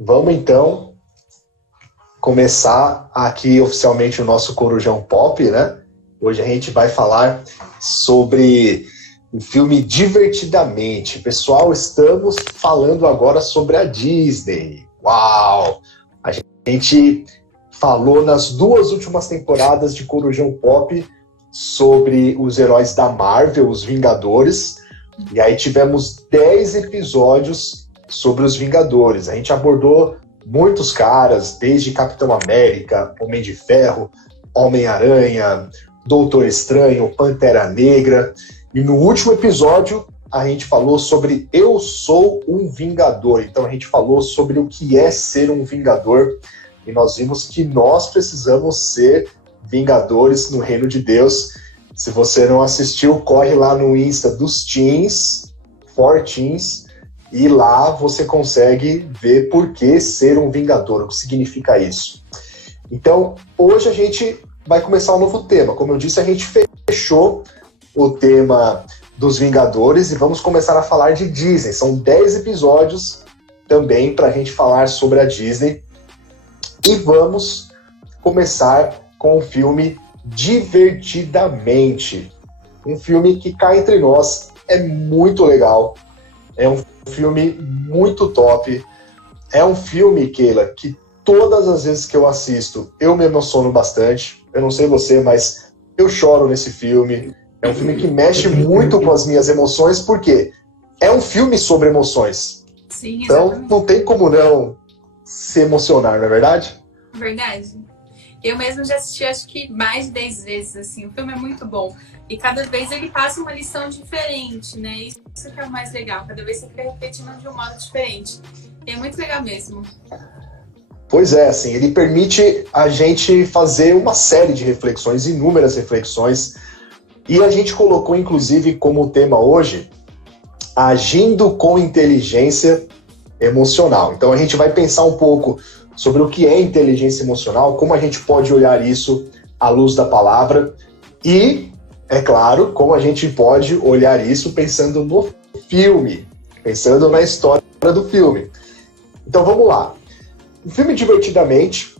Vamos então começar aqui oficialmente o nosso Corujão Pop, né? Hoje a gente vai falar sobre o filme Divertidamente. Pessoal, estamos falando agora sobre a Disney. Uau! A gente falou nas 2 últimas temporadas de Corujão Pop sobre os heróis da Marvel, os Vingadores, e aí tivemos 10 episódios sobre os Vingadores. A gente abordou muitos caras, desde Capitão América, Homem de Ferro, Homem-Aranha, Doutor Estranho, Pantera Negra. E no último episódio, a gente falou sobre Eu Sou um Vingador. Então a gente falou sobre o que é ser um Vingador. E nós vimos que nós precisamos ser Vingadores no Reino de Deus. Se você não assistiu, corre lá no Insta dos Teens, For Teens, e lá você consegue ver por que ser um Vingador, o que significa isso. Então, hoje a gente vai começar um novo tema. Como eu disse, a gente fechou o tema dos Vingadores e vamos começar a falar de Disney. São 10 episódios também para a gente falar sobre a Disney. E vamos começar com o filme Divertidamente. Um filme que, cá entre nós, é muito legal. É um filme muito top. É um filme, Keila, que todas as vezes que eu assisto, eu me emociono bastante. Eu não sei você, mas eu choro nesse filme. É um filme que mexe muito com as minhas emoções, porque é um filme sobre emoções. Sim, então, não tem como não se emocionar, não é verdade? Verdade. Eu mesmo já assisti, acho que mais de 10 vezes, assim. O filme é muito bom. E cada vez ele passa uma lição diferente, né? Isso que é o mais legal. Cada vez você fica repetindo de um modo diferente. E é muito legal mesmo. Pois é, assim, ele permite a gente fazer uma série de reflexões, inúmeras reflexões. E a gente colocou, inclusive, como tema hoje, agindo com inteligência emocional. Então a gente vai pensar um pouco sobre o que é inteligência emocional, como a gente pode olhar isso à luz da palavra e, é claro, como a gente pode olhar isso pensando no filme, pensando na história do filme. Então vamos lá. O filme Divertidamente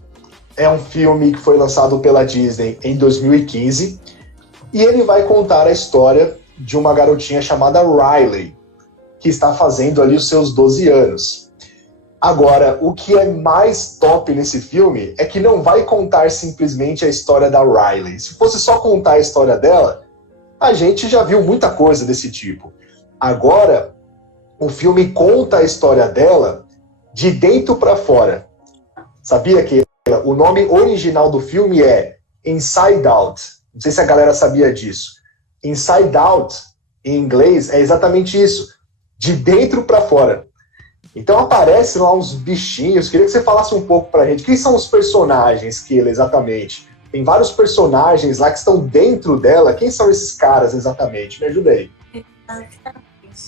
é um filme que foi lançado pela Disney em 2015 e ele vai contar a história de uma garotinha chamada Riley, que está fazendo ali os seus 12 anos. Agora, o que é mais top nesse filme é que não vai contar simplesmente a história da Riley. Se fosse só contar a história dela, a gente já viu muita coisa desse tipo. Agora, o filme conta a história dela de dentro para fora. Sabia que o nome original do filme é Inside Out? Não sei se a galera sabia disso. Inside Out, em inglês, é exatamente isso. De dentro para fora. Então aparecem lá uns bichinhos. Queria que você falasse um pouco pra gente. Quem são os personagens, Keila, exatamente? Tem vários personagens lá que estão dentro dela. Quem são esses caras exatamente? Me ajuda aí.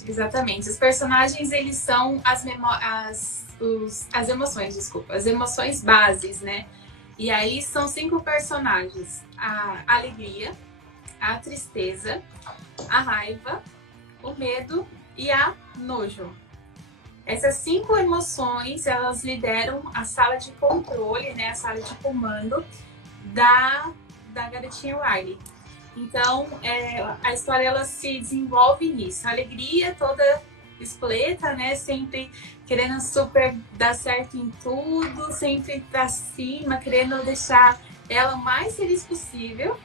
Exatamente. Os personagens, eles são as emoções, desculpa. As emoções bases, né? E aí são 5 personagens. A alegria, a tristeza, a raiva, o medo e a nojo. Essas 5 emoções, elas lideram a sala de controle, né, a sala de comando da garotinha Riley. Então, a história ela se desenvolve nisso. A alegria toda espoleta, né, sempre querendo super dar certo em tudo, sempre pra cima, querendo deixar ela o mais feliz possível.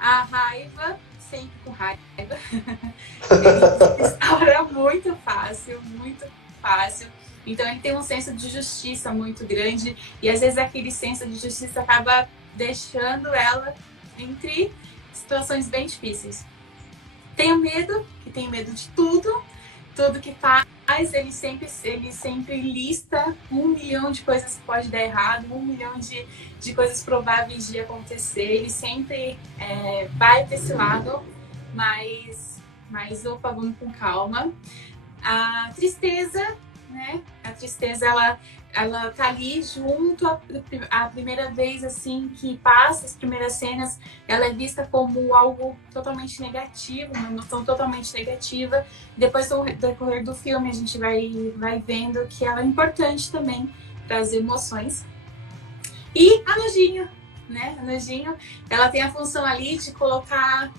A raiva, sempre com raiva. Ele restaura muito fácil. Então ele tem um senso de justiça muito grande e às vezes aquele senso de justiça acaba deixando ela entre situações bem difíceis. Tem o medo, que tem medo de tudo que faz, ele sempre lista 1 milhão de coisas que pode dar errado, 1 milhão de coisas prováveis de acontecer, ele sempre vai para esse lado, mas opa, vamos com calma. A tristeza, né? A tristeza, ela tá ali junto a primeira vez, assim, que passa as primeiras cenas, ela é vista como algo totalmente negativo, uma emoção totalmente negativa. Depois do decorrer do filme, a gente vai vendo que ela é importante também para as emoções. E a nojinho, né? A nojinho, ela tem a função ali de colocar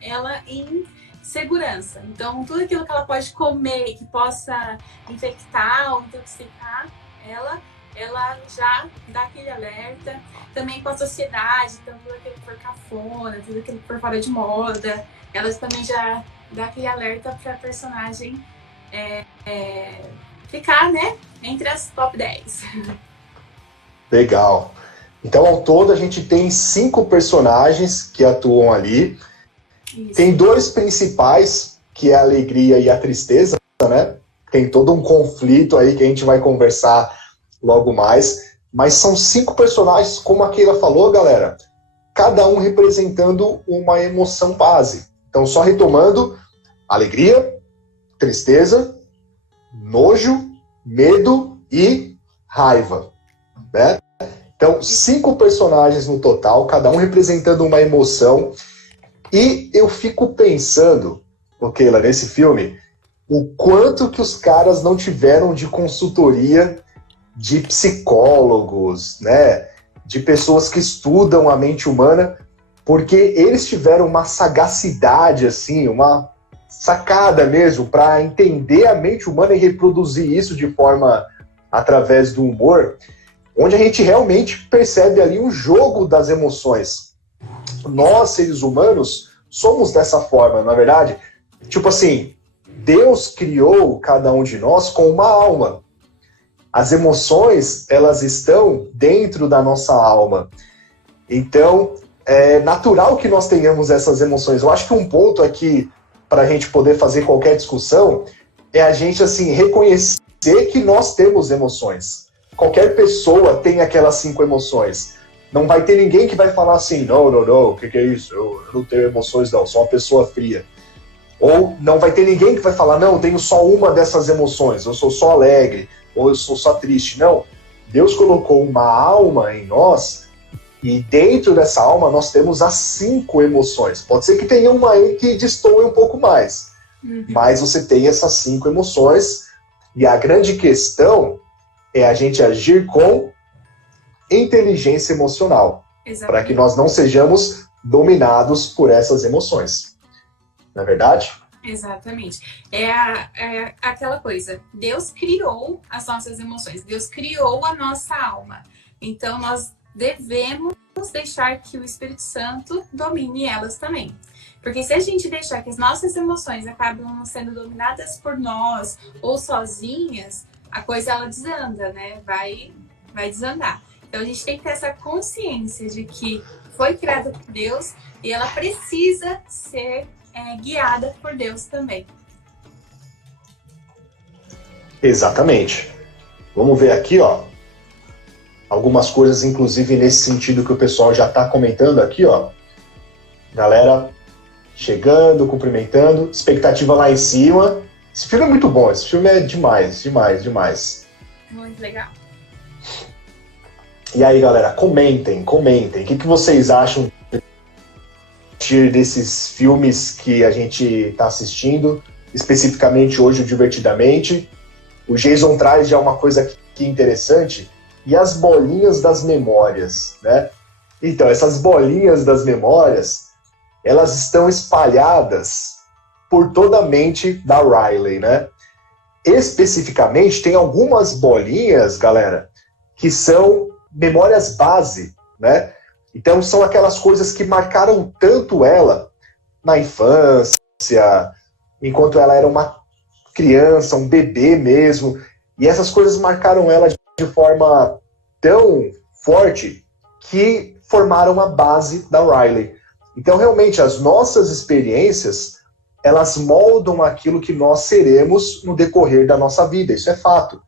ela em segurança. Então, tudo aquilo que ela pode comer que possa infectar ou intoxicar ela já dá aquele alerta. Também com a sociedade, então tudo aquilo que for cafona, tudo aquilo que for fora de moda, ela também já dá aquele alerta para a personagem ficar, né, entre as top 10. Legal. Então, ao todo, a gente tem 5 personagens que atuam ali. Isso. Tem 2 principais, que é a alegria e a tristeza, né? Tem todo um conflito aí que a gente vai conversar logo mais. Mas são 5 personagens, como a Keila falou, galera, cada um representando uma emoção base. Então, só retomando, alegria, tristeza, nojo, medo e raiva, né? Então, 5 personagens no total, cada um representando uma emoção. E eu fico pensando, Keila, nesse filme, o quanto que os caras não tiveram de consultoria de psicólogos, né? De pessoas que estudam a mente humana, porque eles tiveram uma sagacidade, assim, uma sacada mesmo, para entender a mente humana e reproduzir isso de forma através do humor, onde a gente realmente percebe ali um jogo das emoções. Nós, seres humanos, somos dessa forma, na verdade. Tipo assim, Deus criou cada um de nós com uma alma. As emoções, elas estão dentro da nossa alma. Então, é natural que nós tenhamos essas emoções. Eu acho que um ponto aqui, para a gente poder fazer qualquer discussão, é a gente, assim, reconhecer que nós temos emoções. Qualquer pessoa tem aquelas 5 emoções. Não vai ter ninguém que vai falar assim, não, o que é isso? Eu não tenho emoções, não, sou uma pessoa fria. Ou não vai ter ninguém que vai falar, não, eu tenho só uma dessas emoções, eu sou só alegre, ou eu sou só triste. Não, Deus colocou uma alma em nós, e dentro dessa alma nós temos as 5 emoções. Pode ser que tenha uma aí que destoe um pouco mais, mas você tem essas 5 emoções, e a grande questão é a gente agir com inteligência emocional, para que nós não sejamos dominados por essas emoções. Não é verdade? Exatamente. É aquela coisa, Deus criou as nossas emoções, Deus criou a nossa alma. Então, nós devemos deixar que o Espírito Santo domine elas também. Porque se a gente deixar que as nossas emoções acabam sendo dominadas por nós ou sozinhas, a coisa ela desanda, né? Vai desandar. Então a gente tem que ter essa consciência de que foi criada por Deus e ela precisa ser guiada por Deus também. Exatamente. Vamos ver aqui, ó, algumas coisas, inclusive nesse sentido que o pessoal já está comentando aqui, ó. Galera chegando, cumprimentando, expectativa lá em cima. Esse filme é muito bom, esse filme é demais. Muito legal. E aí, galera, comentem. O que vocês acham desses filmes que a gente está assistindo, especificamente hoje o Divertidamente? O Jason traz já uma coisa que é interessante, e as bolinhas das memórias, né? Então, essas bolinhas das memórias, elas estão espalhadas por toda a mente da Riley, né? Especificamente, tem algumas bolinhas, galera, que são memórias base, né? Então, são aquelas coisas que marcaram tanto ela na infância, enquanto ela era uma criança, um bebê mesmo, e essas coisas marcaram ela de forma tão forte que formaram a base da Riley. Então, realmente, as nossas experiências, elas moldam aquilo que nós seremos no decorrer da nossa vida, isso é fato.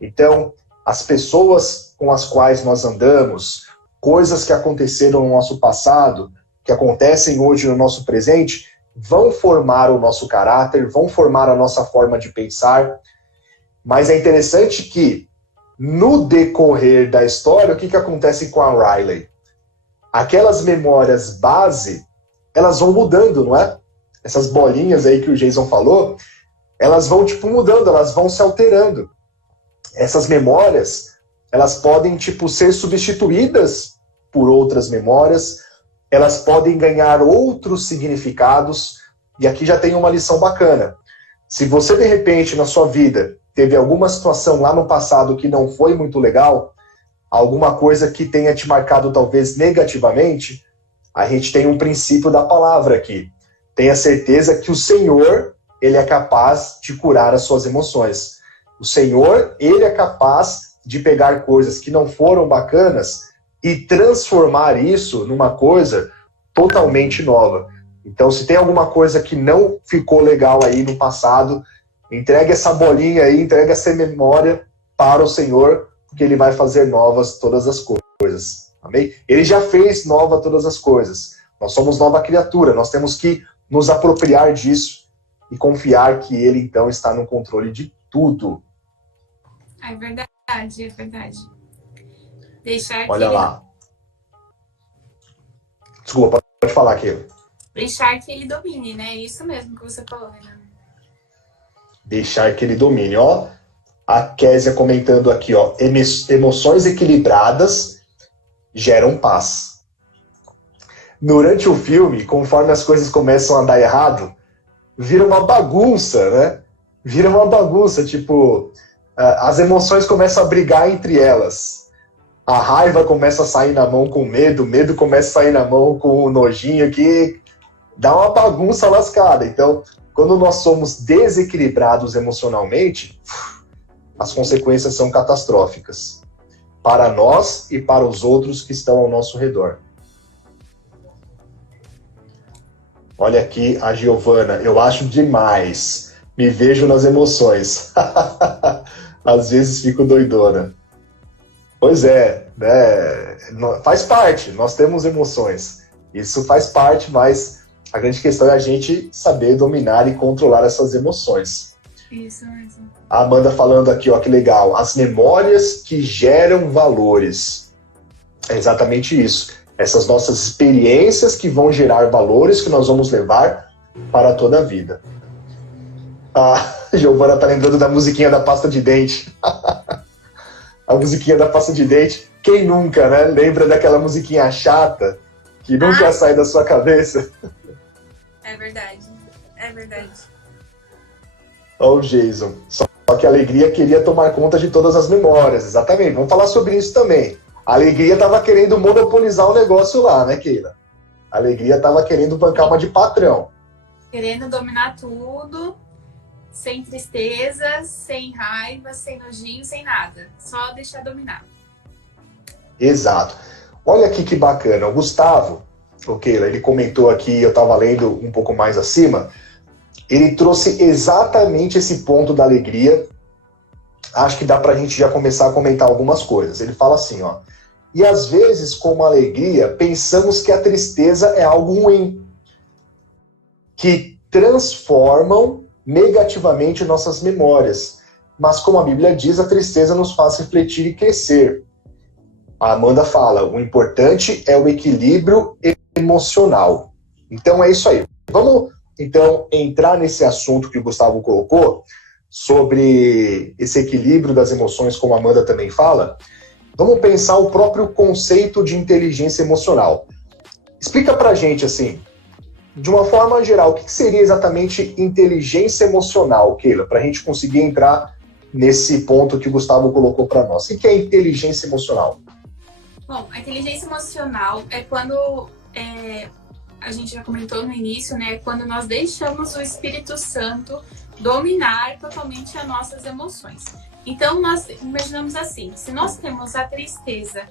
Então, as pessoas com as quais nós andamos, coisas que aconteceram no nosso passado, que acontecem hoje no nosso presente, vão formar o nosso caráter, vão formar a nossa forma de pensar. Mas é interessante que, no decorrer da história, o que acontece com a Riley? Aquelas memórias base, elas vão mudando, não é? Essas bolinhas aí que o Jason falou, elas vão, tipo, mudando, elas vão se alterando. Essas memórias, elas podem, tipo, ser substituídas por outras memórias, elas podem ganhar outros significados, e aqui já tem uma lição bacana. Se você, de repente, na sua vida, teve alguma situação lá no passado que não foi muito legal, alguma coisa que tenha te marcado talvez negativamente, a gente tem um princípio da palavra aqui. Tenha certeza que o Senhor, ele é capaz de curar as suas emoções. O Senhor, ele é capaz de pegar coisas que não foram bacanas e transformar isso numa coisa totalmente nova. Então, se tem alguma coisa que não ficou legal aí no passado, entregue essa bolinha aí, entregue essa memória para o Senhor, porque ele vai fazer novas todas as coisas. Amém? Ele já fez nova todas as coisas. Nós somos nova criatura, nós temos que nos apropriar disso e confiar que ele, então, está no controle de tudo. É verdade, é verdade. Deixar Olha que lá. Desculpa, pode falar aqui. Deixar que ele domine, né? É isso mesmo que você falou, Renan. Deixar que ele domine, ó. A Késia comentando aqui, ó. Emoções equilibradas geram paz. Durante o filme, conforme as coisas começam a dar errado, vira uma bagunça, né? Vira uma bagunça, tipo, as emoções começam a brigar entre elas. A raiva começa a sair na mão com o medo começa a sair na mão com o nojinho, que dá uma bagunça lascada. Então, quando nós somos desequilibrados emocionalmente, as consequências são catastróficas. Para nós e para os outros que estão ao nosso redor. Olha aqui a Giovana, eu acho demais. Me vejo nas emoções. Às vezes fico doidona. Pois é, né? Faz parte, nós temos emoções. Isso faz parte, mas a grande questão é a gente saber dominar e controlar essas emoções. Isso mesmo. A Amanda falando aqui, ó, que legal. As memórias que geram valores. É exatamente isso. Essas nossas experiências que vão gerar valores que nós vamos levar para toda a vida. A Giovana tá lembrando da musiquinha da pasta de dente. A musiquinha da pasta de dente. Quem nunca, né? Lembra daquela musiquinha chata que nunca sai da sua cabeça? É verdade. É verdade. Ó, o Jason. Só que a alegria queria tomar conta de todas as memórias. Exatamente. Vamos falar sobre isso também. A alegria estava querendo monopolizar o negócio lá, né, Keila? A alegria estava querendo bancar uma de patrão. Querendo dominar tudo, sem tristeza, sem raiva, sem nojinho, sem nada. Só deixar dominar. Exato. Olha aqui que bacana. O Gustavo, o Keila, ele comentou aqui, eu estava lendo um pouco mais acima, ele trouxe exatamente esse ponto da alegria. Acho que dá pra gente já começar a comentar algumas coisas. Ele fala assim, ó. E às vezes, com a alegria, pensamos que a tristeza é algo ruim, que transformam negativamente nossas memórias. Mas como a Bíblia diz, a tristeza nos faz refletir e crescer. A Amanda fala, o importante é o equilíbrio emocional. Então é isso aí. Vamos, então, entrar nesse assunto que o Gustavo colocou, sobre esse equilíbrio das emoções, como a Amanda também fala. Vamos pensar o próprio conceito de inteligência emocional. Explica pra gente, assim, de uma forma geral, o que seria exatamente inteligência emocional, Keila, pra gente conseguir entrar nesse ponto que o Gustavo colocou para nós. O que é inteligência emocional? Bom, a inteligência emocional é quando, a gente já comentou no início, né? Quando nós deixamos o Espírito Santo dominar totalmente as nossas emoções. Então, nós imaginamos assim, se nós temos a tristeza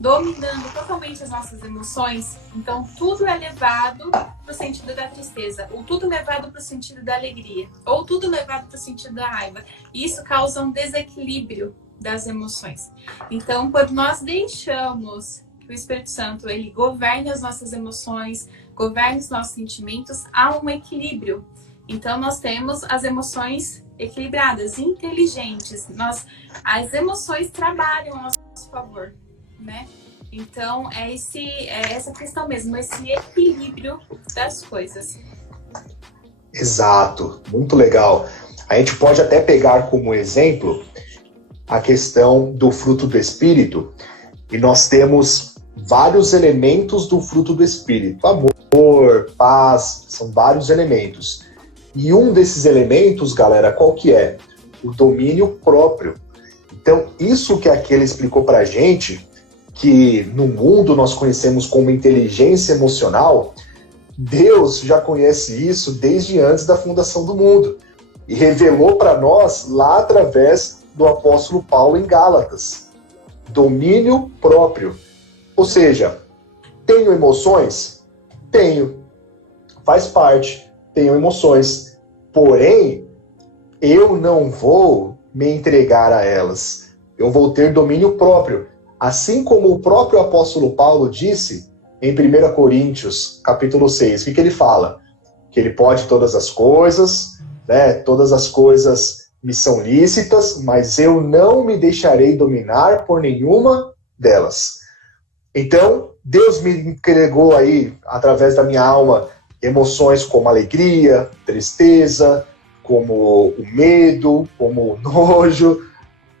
dominando totalmente as nossas emoções, então tudo é levado para o sentido da tristeza, ou tudo levado para o sentido da alegria, ou tudo levado para o sentido da raiva. E isso causa um desequilíbrio das emoções. Então, quando nós deixamos que o Espírito Santo ele governe as nossas emoções, governe os nossos sentimentos, há um equilíbrio. Então, nós temos as emoções equilibradas, inteligentes. As emoções trabalham a nosso favor, né? Então, é essa questão mesmo, esse equilíbrio das coisas. Exato, muito legal. A gente pode até pegar como exemplo a questão do fruto do Espírito, e nós temos vários elementos do fruto do Espírito. Amor, paz, são vários elementos. E um desses elementos, galera, qual que é? O domínio próprio. Então, isso que aquele explicou pra gente, que no mundo nós conhecemos como inteligência emocional, Deus já conhece isso desde antes da fundação do mundo e revelou para nós lá através do apóstolo Paulo em Gálatas. Domínio próprio. Ou seja, tenho emoções? Tenho. Faz parte. Tenho emoções. Porém, eu não vou me entregar a elas. Eu vou ter domínio próprio. Assim como o próprio apóstolo Paulo disse em 1 Coríntios, capítulo 6, o que ele fala? Que ele pode todas as coisas, né? Todas as coisas me são lícitas, mas eu não me deixarei dominar por nenhuma delas. Então, Deus me entregou aí, através da minha alma, emoções como alegria, tristeza, como o medo, como o nojo,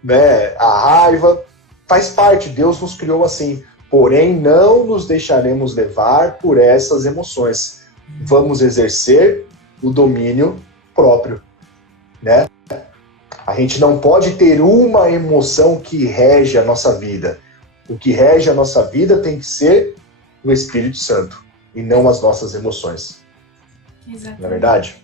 né? A raiva. Faz parte, Deus nos criou assim. Porém, não nos deixaremos levar por essas emoções. Vamos exercer o domínio próprio, né? A gente não pode ter uma emoção que rege a nossa vida. O que rege a nossa vida tem que ser o Espírito Santo e não as nossas emoções. Exatamente. Não é verdade?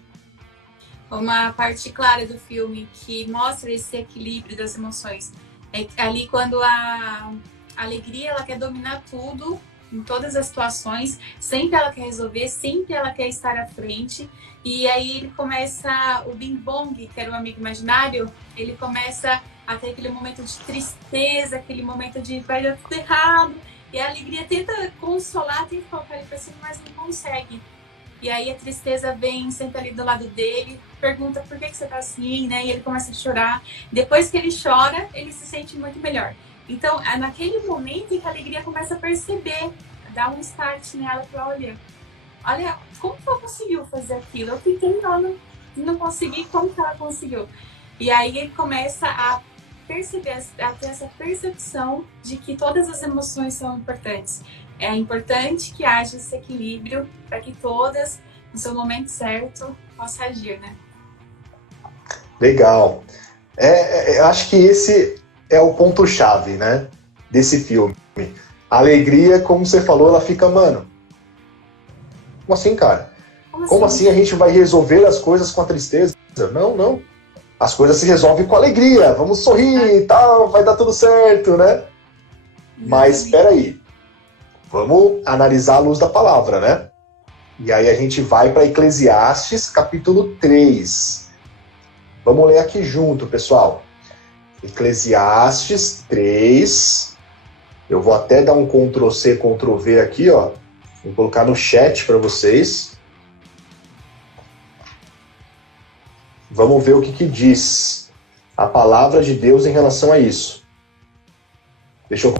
Uma parte clara do filme que mostra esse equilíbrio das emoções é ali quando a alegria, ela quer dominar tudo, em todas as situações, sempre ela quer resolver, sempre ela quer estar à frente. E aí ele começa, o Bing Bong, que era o amigo imaginário, ele começa a ter aquele momento de tristeza, aquele momento de vai dar tudo errado. E a alegria tenta consolar, tenta colocar ele pra cima, mas não consegue. E aí a tristeza vem, senta ali do lado dele, pergunta por que você tá assim, né? E ele começa a chorar. Depois que ele chora, ele se sente muito melhor. Então, é naquele momento em que a alegria começa a perceber, dá um start nela e fala, olha, como que ela conseguiu fazer aquilo? Eu tentei, não consegui, como que ela conseguiu? E aí ele começa a perceber, a ter essa percepção de que todas as emoções são importantes. É importante que haja esse equilíbrio para que todas, no seu momento certo, possam agir, né? Legal. Acho que esse é o ponto-chave, né, desse filme. A alegria, como você falou, ela fica, mano, como assim, cara? Como assim a gente vai resolver as coisas com a tristeza? Não. As coisas se resolvem com alegria. Vamos sorrir e tal, vai dar tudo certo, né? Mas, espera aí. Vamos analisar a luz da palavra, né? E aí a gente vai para Eclesiastes, capítulo 3. Vamos ler aqui junto, pessoal. Eclesiastes 3. Eu vou até dar um Ctrl+C, Ctrl+V aqui, ó. Vou colocar no chat para vocês. Vamos ver o que diz a palavra de Deus em relação a isso. Deixa eu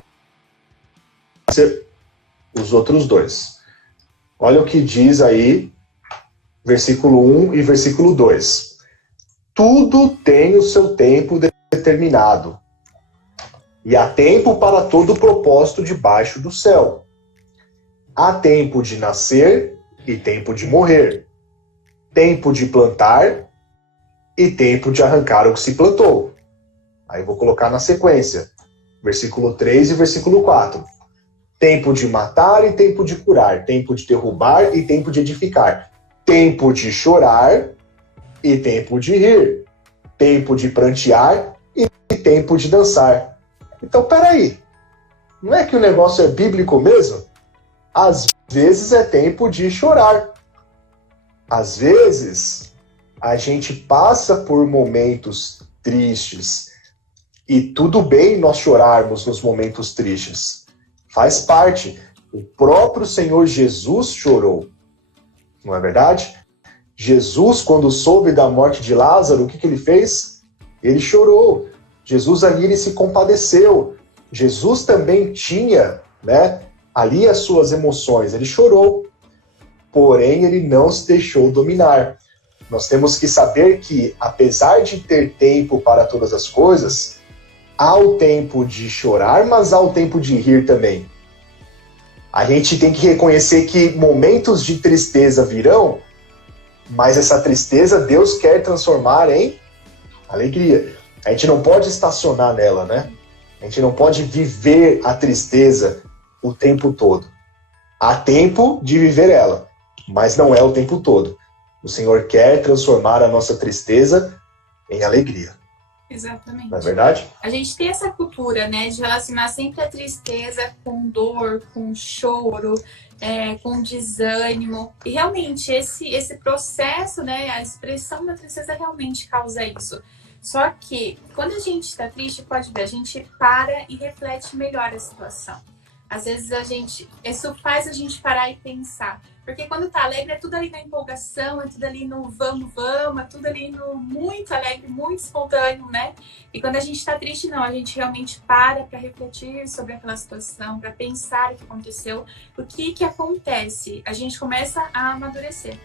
fazer os outros dois. Olha o que diz aí, versículo 1 e versículo 2. Tudo tem o seu tempo determinado, e há tempo para todo propósito debaixo do céu. Há tempo de nascer e tempo de morrer, tempo de plantar e tempo de arrancar o que se plantou. Aí vou colocar na sequência, versículo 3 e versículo 4. Tempo de matar e tempo de curar, tempo de derrubar e tempo de edificar, tempo de chorar e tempo de rir, tempo de prantear e tempo de dançar. Então, peraí, não é que o negócio é bíblico mesmo? Às vezes é tempo de chorar. Às vezes a gente passa por momentos tristes e tudo bem nós chorarmos nos momentos tristes. Faz parte. O próprio Senhor Jesus chorou. Não é verdade? Jesus, quando soube da morte de Lázaro, o que ele fez? Ele chorou. Jesus ali, ele se compadeceu. Jesus também tinha, né, ali as suas emoções. Ele chorou. Porém, ele não se deixou dominar. Nós temos que saber que, apesar de ter tempo para todas as coisas, há o tempo de chorar, mas há o tempo de rir também. A gente tem que reconhecer que momentos de tristeza virão, mas essa tristeza Deus quer transformar em alegria. A gente não pode estacionar nela, né? A gente não pode viver a tristeza o tempo todo. Há tempo de viver ela, mas não é o tempo todo. O Senhor quer transformar a nossa tristeza em alegria. Exatamente. Não é verdade? A gente tem essa cultura, né, de relacionar sempre a tristeza com dor, com choro, com desânimo. E realmente esse processo, né, a expressão da tristeza realmente causa isso. Só que quando a gente está triste, pode ver, a gente para e reflete melhor a situação. Às vezes isso faz a gente parar e pensar. Porque quando tá alegre é tudo ali na empolgação, é tudo ali no vamos, é tudo ali no muito alegre, muito espontâneo, né? E quando a gente tá triste, não, a gente realmente para refletir sobre aquela situação, para pensar o que aconteceu, o que acontece. A gente começa a amadurecer.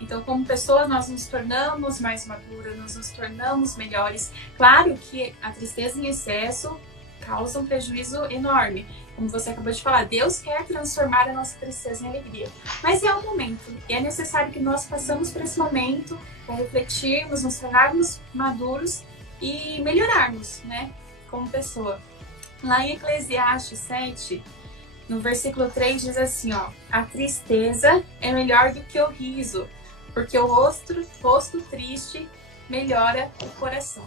Então, como pessoas, nós nos tornamos mais maduras, nós nos tornamos melhores. Claro que a tristeza em excesso causa um prejuízo enorme. Como você acabou de falar, Deus quer transformar a nossa tristeza em alegria. Mas é um momento, e é necessário que nós passamos por esse momento para refletirmos, nos tornarmos maduros e melhorarmos, né, como pessoa. Lá em Eclesiastes 7, no versículo 3, diz assim, ó: a tristeza é melhor do que o riso, porque o rosto triste melhora o coração.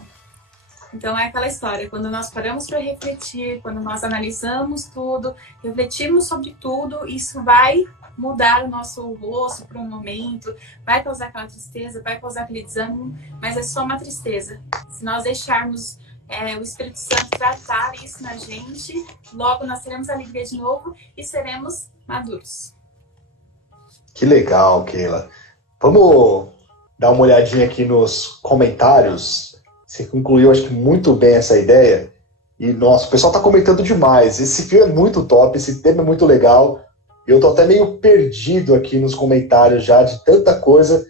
Então é aquela história, quando nós paramos para refletir, quando nós analisamos tudo, refletimos sobre tudo, isso vai mudar o nosso rosto por um momento, vai causar aquela tristeza, vai causar aquele desânimo, mas é só uma tristeza. Se nós deixarmos o Espírito Santo tratar isso na gente, logo nós teremos alegria de novo e seremos maduros. Que legal, Keila. Vamos dar uma olhadinha aqui nos comentários. Você concluiu, acho que muito bem essa ideia. E, nossa, o pessoal tá comentando demais. Esse filme é muito top, esse tema é muito legal. Eu tô até meio perdido aqui nos comentários já, de tanta coisa.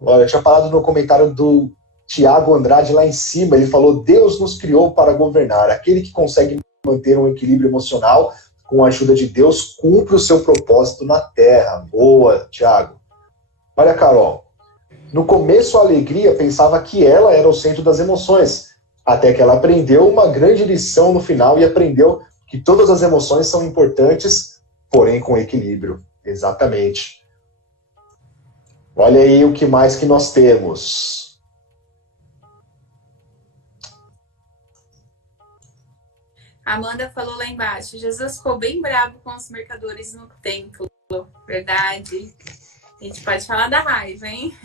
Olha, eu tinha parado no comentário do Tiago Andrade lá em cima. Ele falou: Deus nos criou para governar. Aquele que consegue manter um equilíbrio emocional com a ajuda de Deus cumpre o seu propósito na Terra. Boa, Tiago. Olha, Carol. No começo, a alegria pensava que ela era o centro das emoções, até que ela aprendeu uma grande lição no final e aprendeu que todas as emoções são importantes, porém com equilíbrio. Exatamente. Olha aí o que mais que nós temos. A Amanda falou lá embaixo, Jesus ficou bem bravo com os mercadores no templo. Verdade. A gente pode falar da raiva, hein?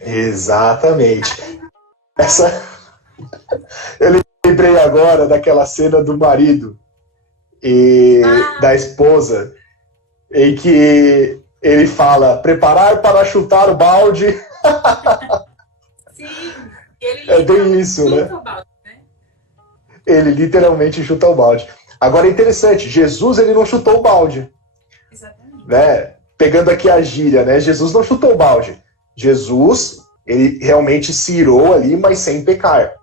Exatamente. Eu lembrei agora daquela cena do marido e da esposa, em que ele fala: preparar para chutar o balde. Sim, ele é bem isso, né? O balde, né? Ele literalmente chuta o balde. Agora é interessante, Jesus ele não chutou o balde. Exatamente. Né? Pegando aqui a gíria, né? Jesus não chutou o balde. Jesus, ele realmente se irou ali, mas sem pecar.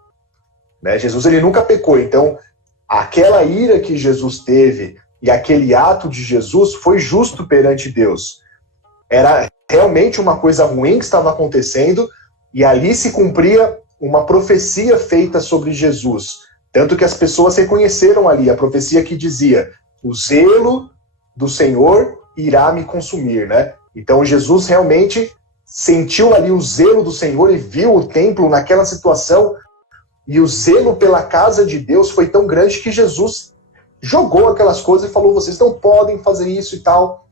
Né? Jesus, ele nunca pecou. Então, aquela ira que Jesus teve e aquele ato de Jesus foi justo perante Deus. Era realmente uma coisa ruim que estava acontecendo e ali se cumpria uma profecia feita sobre Jesus. Tanto que as pessoas reconheceram ali a profecia que dizia: o zelo do Senhor irá me consumir, né? Então Jesus realmente sentiu ali o zelo do Senhor e viu o templo naquela situação, e o zelo pela casa de Deus foi tão grande que Jesus jogou aquelas coisas e falou: vocês não podem fazer isso e tal.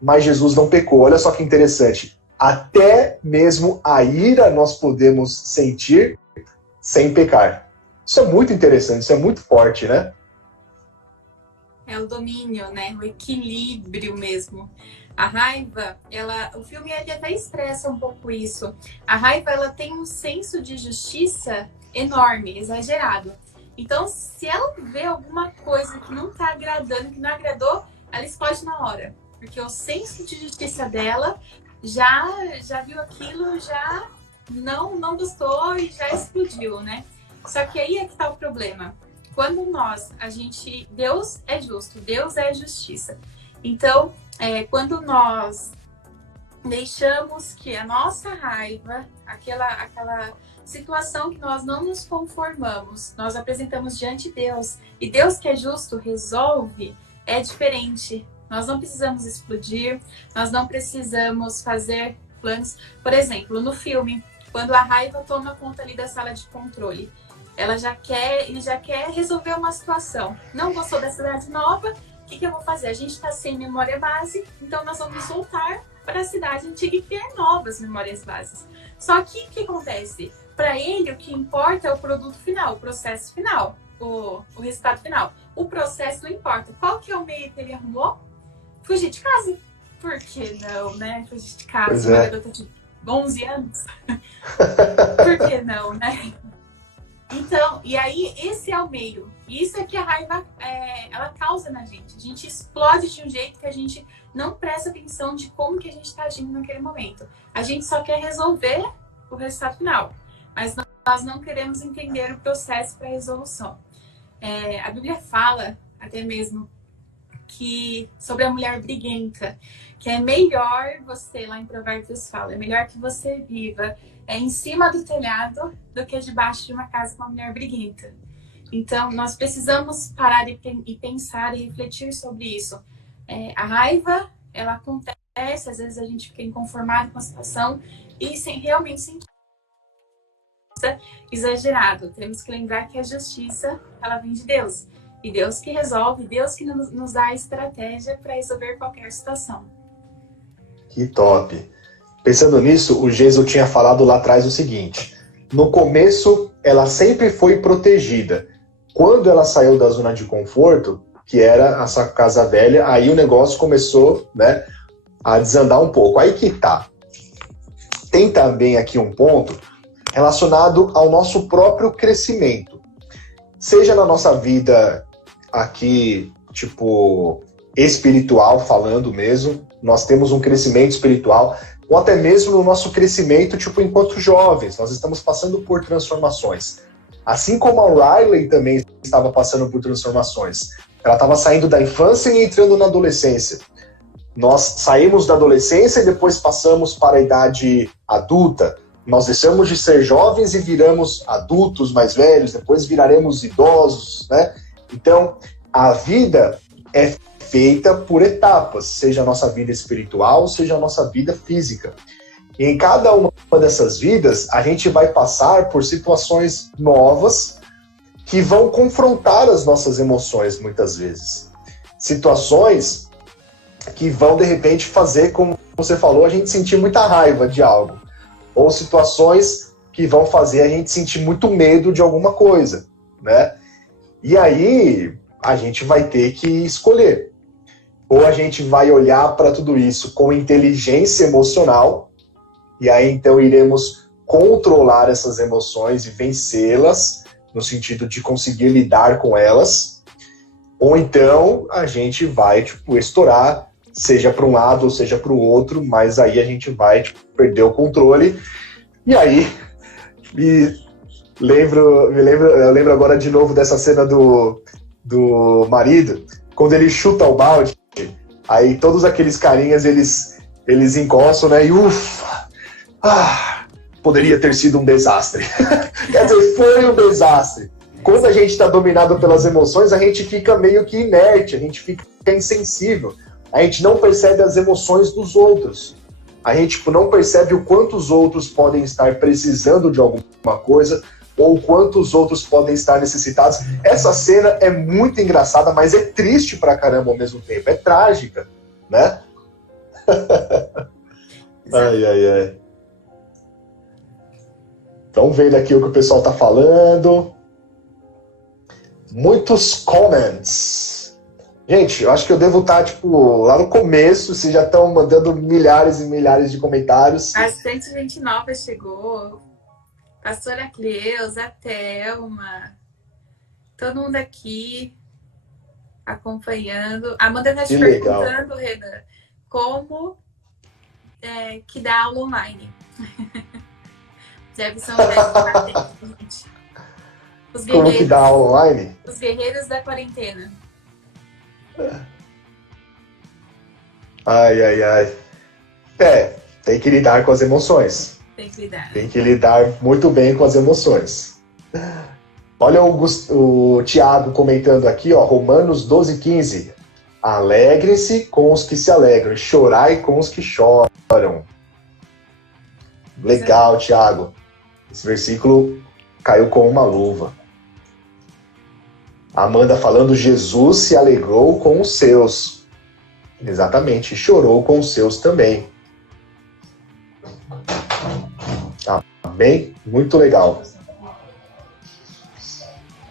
Mas Jesus não pecou. Olha só que interessante. Até mesmo a ira nós podemos sentir sem pecar. Isso é muito interessante, isso é muito forte, né? É o domínio, né? O equilíbrio mesmo. A raiva, o filme ele até expressa um pouco isso. A raiva, ela tem um senso de justiça enorme, exagerado. Então, se ela vê alguma coisa que não tá agradando, que não agradou, ela explode na hora. Porque o senso de justiça dela já viu aquilo, já não gostou e já explodiu, né? Só que aí é que tá o problema. Quando Deus é justo, Deus é justiça. Então, quando nós deixamos que a nossa raiva, aquela situação que nós não nos conformamos, nós apresentamos diante de Deus, e Deus que é justo resolve, é diferente. Nós não precisamos explodir, nós não precisamos fazer planos. Por exemplo, no filme, quando a raiva toma conta ali da sala de controle, ele já quer resolver uma situação. Não gostou da cidade nova, o que eu vou fazer? A gente está sem memória base, então nós vamos voltar para a cidade antiga e criar novas memórias bases. Só que o que acontece? Para ele, o que importa é o produto final, o processo final, o resultado final. O processo não importa. Qual que é o meio que ele arrumou? Fugir de casa. Por que não, né? Fugir de casa, uma garota de 11 anos. Por que não, né? Então, e aí esse é o meio. Isso é que a raiva ela causa na gente. A gente explode de um jeito que a gente não presta atenção de como que a gente está agindo naquele momento. A gente só quer resolver o resultado final, mas nós não queremos entender o processo para a resolução. A Bíblia fala até mesmo que sobre a mulher briguenta, que é melhor você, lá em Provérbios fala, é melhor que você viva em cima do telhado do que debaixo de uma casa com uma mulher briguenta. Então, nós precisamos parar e pensar e refletir sobre isso. A raiva, ela acontece, às vezes a gente fica inconformado com a situação e realmente sentir exagerado. Temos que lembrar que a justiça, ela vem de Deus. E Deus que resolve, Deus que nos dá a estratégia para resolver qualquer situação. Que top! Pensando nisso, o Geiso tinha falado lá atrás o seguinte: no começo, ela sempre foi protegida. Quando ela saiu da zona de conforto, que era essa casa velha, aí o negócio começou, né, a desandar um pouco. Aí que tá. Tem também aqui um ponto relacionado ao nosso próprio crescimento. Seja na nossa vida aqui, tipo, espiritual, falando mesmo, nós temos um crescimento espiritual, ou até mesmo no nosso crescimento, tipo, enquanto jovens, nós estamos passando por transformações. Assim como a Riley também estava passando por transformações. Ela estava saindo da infância e entrando na adolescência. Nós saímos da adolescência e depois passamos para a idade adulta. Nós deixamos de ser jovens e viramos adultos mais velhos, depois viraremos idosos, né? Então, a vida é feita por etapas, seja a nossa vida espiritual, seja a nossa vida física. E em cada uma dessas vidas, a gente vai passar por situações novas que vão confrontar as nossas emoções, muitas vezes. Situações que vão, de repente, fazer, como você falou, a gente sentir muita raiva de algo. Ou situações que vão fazer a gente sentir muito medo de alguma coisa, né? E aí, a gente vai ter que escolher. Ou a gente vai olhar para tudo isso com inteligência emocional, e aí, então, iremos controlar essas emoções e vencê-las, no sentido de conseguir lidar com elas. Ou então, a gente vai, tipo, estourar, seja para um lado ou seja para o outro, mas aí a gente vai, tipo, perder o controle. E aí, eu lembro agora de novo dessa cena do marido, quando ele chuta o balde, aí todos aqueles carinhas, eles encostam, né, e ufa, poderia ter sido um desastre. Quer dizer, foi um desastre. Quando a gente está dominado pelas emoções, a gente fica meio que inerte, a gente fica insensível. A gente não percebe as emoções dos outros. A gente, tipo, não percebe o quanto os outros podem estar precisando de alguma coisa ou o quanto os outros podem estar necessitados. Essa cena é muito engraçada, mas é triste pra caramba ao mesmo tempo. É trágica, né? Ai. Então, vendo aqui o que o pessoal tá falando. Muitos comments. Gente, eu acho que eu devo estar, tipo, lá no começo, vocês já estão mandando milhares e milhares de comentários. Bastante gente nova chegou. Pastora Cleusa, Thelma, todo mundo aqui acompanhando. A Amanda está te Que legal. perguntando, Renan, como que dá aula online. Deve ser um teste patente, gente. Como que dá aula online? Os guerreiros da quarentena. Ai, ai, ai. Tem que lidar com as emoções. Tem que lidar. Tem que lidar muito bem com as emoções. Olha o Tiago comentando aqui, ó, Romanos 12:15. Alegrem-se com os que se alegram, chorai com os que choram. Legal, Tiago. Esse versículo caiu como uma luva. Amanda falando, Jesus se alegrou com os seus. Exatamente, chorou com os seus também. Tá bem? Muito legal.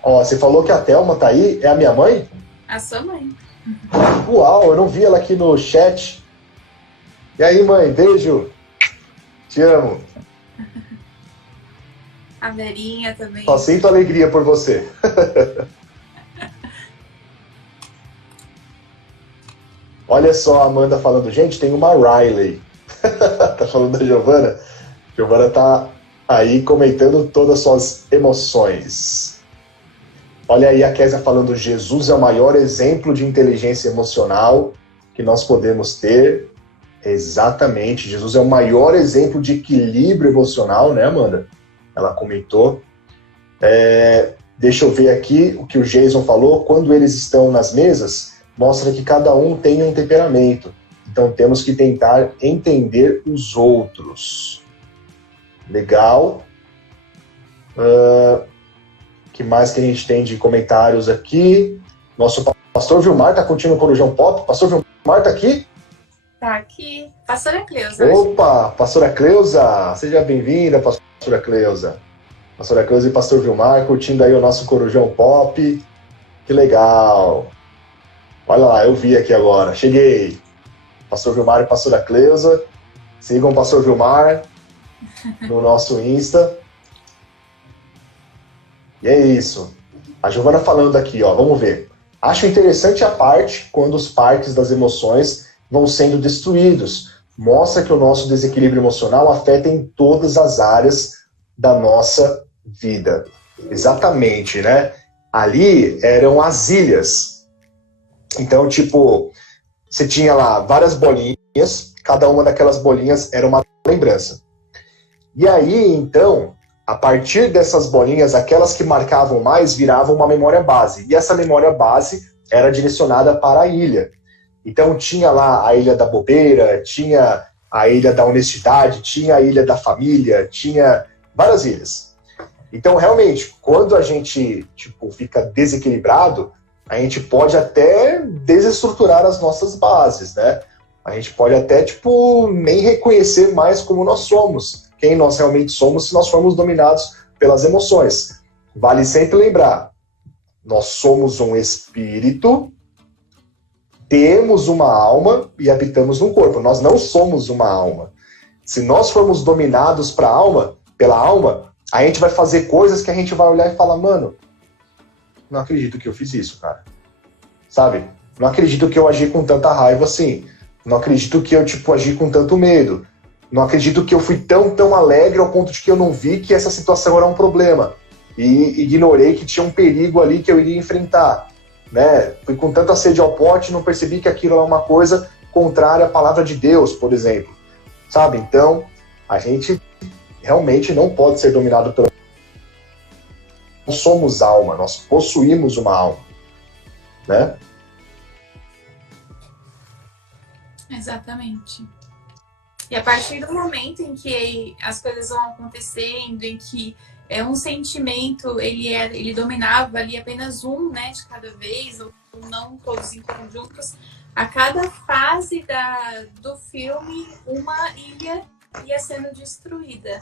Ó, você falou que a Thelma tá aí, é a minha mãe? A sua mãe. Uau, eu não vi ela aqui no chat. E aí, mãe, beijo. Te amo. A Verinha também. Só sinto alegria por você. Olha só a Amanda falando, gente, tem uma Riley. Tá falando da Giovana? Giovana tá aí comentando todas as suas emoções. Olha aí a Késia falando, Jesus é o maior exemplo de inteligência emocional que nós podemos ter. Exatamente, Jesus é o maior exemplo de equilíbrio emocional, né, Amanda? Ela comentou. Deixa eu ver aqui o que o Jason falou. Quando eles estão nas mesas, mostra que cada um tem um temperamento. Então temos que tentar entender os outros. Legal. Que mais que a gente tem de comentários aqui? Nosso pastor Vilmar está curtindo o Corujão Pop. Pastor Vilmar está aqui? Tá aqui. Pastora Cleusa. Opa, pastora Cleusa. Seja bem-vinda, pastora Cleusa. Pastora Cleusa e pastor Vilmar curtindo aí o nosso Corujão Pop. Que legal. Olha lá, eu vi aqui agora. Cheguei. Pastor Vilmar e pastora Cleusa. Sigam o pastor Vilmar no nosso Insta. E é isso. A Giovana falando aqui, ó, vamos ver. Acho interessante a parte quando os parques das emoções vão sendo destruídos. Mostra que o nosso desequilíbrio emocional afeta em todas as áreas da nossa vida. Exatamente, né? Ali eram as ilhas. Então, tipo, você tinha lá várias bolinhas, cada uma daquelas bolinhas era uma lembrança. E aí, então, a partir dessas bolinhas, aquelas que marcavam mais viravam uma memória base. E essa memória base era direcionada para a ilha. Então tinha lá a ilha da bobeira, tinha a ilha da honestidade, tinha a ilha da família, tinha várias ilhas. Então, realmente, quando a gente fica desequilibrado, a gente pode até desestruturar as nossas bases, né? A gente pode até, nem reconhecer mais como nós somos, quem nós realmente somos, se nós formos dominados pelas emoções. Vale sempre lembrar, nós somos um espírito, temos uma alma e habitamos num corpo. Nós não somos uma alma. Se nós formos dominados pela alma, a gente vai fazer coisas que a gente vai olhar e falar, mano, não acredito que eu fiz isso, cara. Sabe? Não acredito que eu agi com tanta raiva assim. Não acredito que eu, agi com tanto medo. Não acredito que eu fui tão alegre ao ponto de que eu não vi que essa situação era um problema. E ignorei que tinha um perigo ali que eu iria enfrentar. Né? Fui com tanta sede ao pote, não percebi que aquilo é uma coisa contrária à palavra de Deus, por exemplo. Sabe? Então, a gente realmente não pode ser dominado pela... Nós somos alma, nós possuímos uma alma. Né? Exatamente. E a partir do momento em que as coisas vão acontecendo, em que um sentimento, ele dominava ali apenas um, né, de cada vez, ou não todos em conjuntos, a cada fase do filme, uma ilha ia sendo destruída.